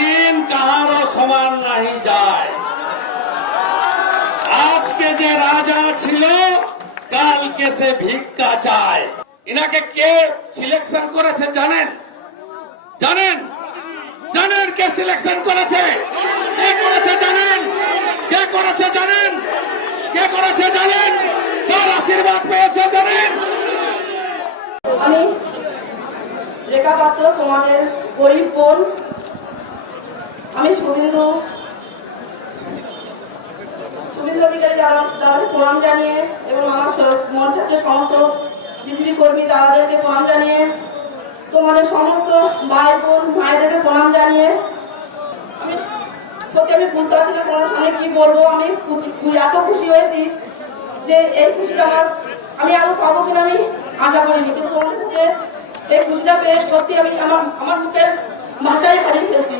দিন কাহারও সমান নাহি যায়। আজকে যে রাজা ছিল, কালকে সে ভিক্ষা চায়। ইনাকে কে সিলেকশন করেছে জানেন? জানেন? জানেন কে সিলেকশন করেছে? কে করেছে জানেন? কে করেছে জানেন? কে করেছে জানেন? কার আশীর্বাদ পেয়েছে জানেন? আমি রেখা পাত্র তোমাদের গরিব বোন আমি শুভেন্দু। শুভেন্দু অধিকারী দাদা দাদাকে প্রণাম জানিয়ে এবং আমার মন আছে সমস্ত বিজেপি কর্মী দাদাদেরকে প্রণাম জানিয়ে, তোমাদের সমস্ত ভাই বোন মায়েদেরকে প্রণাম জানিয়ে, আমি সত্যি আমি বুঝতে পারছি না তোমাদের সামনে কি বলব। আমি এত খুশি হয়েছি যে এই খুশিটা আমার, আমি আরও পাবো কিনা আমি আশা করিনি। কিন্তু তোমাদের কাছে এই খুশিটা পেয়ে সত্যি আমি আমার আমার মুখের ভাষায় হারিয়ে ফেলছি।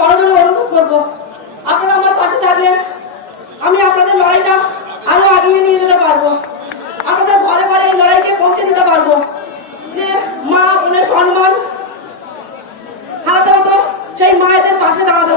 বড়জোরে অনুরোধ করব। আপনারা আমার পাশে থাকলে আমি আপনাদের লড়াইটা আরও আগিয়ে নিয়ে যেতে পারব। আপনাদের ঘরে ঘরে এই লড়াইকে পৌঁছে দিতে পারব। পাশে দাঁড়াতে